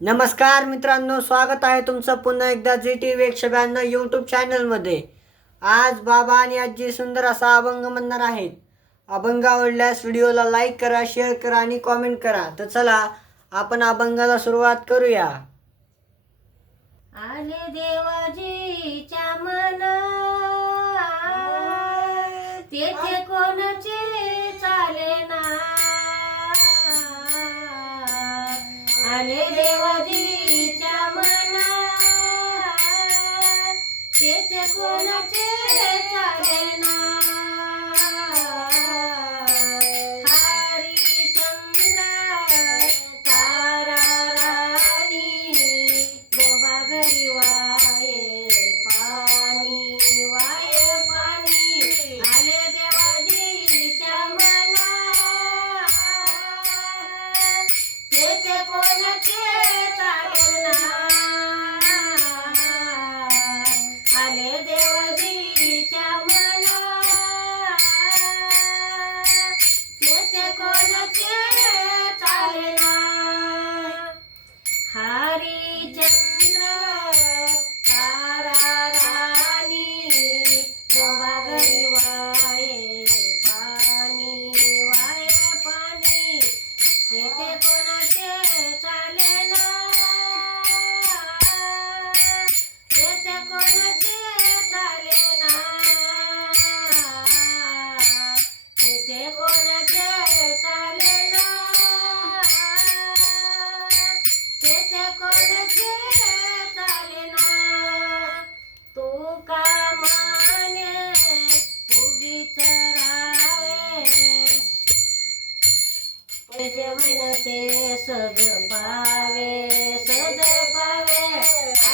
नमस्कार मित्रांनो स्वागत आहे तुमचं पुन्हा एकदा जी टी व्ही एकशे ब्याण्णव यूट्यूब चॅनलमध्ये आज बाबा आणि आजी सुंदर असा अभंग म्हणणार आहेत. अभंग आवडल्यास व्हिडिओला लाईक करा शेअर करा आणि कॉमेंट करा. तर चला आपण अभंगाला सुरुवात करूया. आले देवा आले देवाजीच्या मना तेथे कोणाचे चालेना कोणाचे વિણ તે સદ પાવે સદ પાવે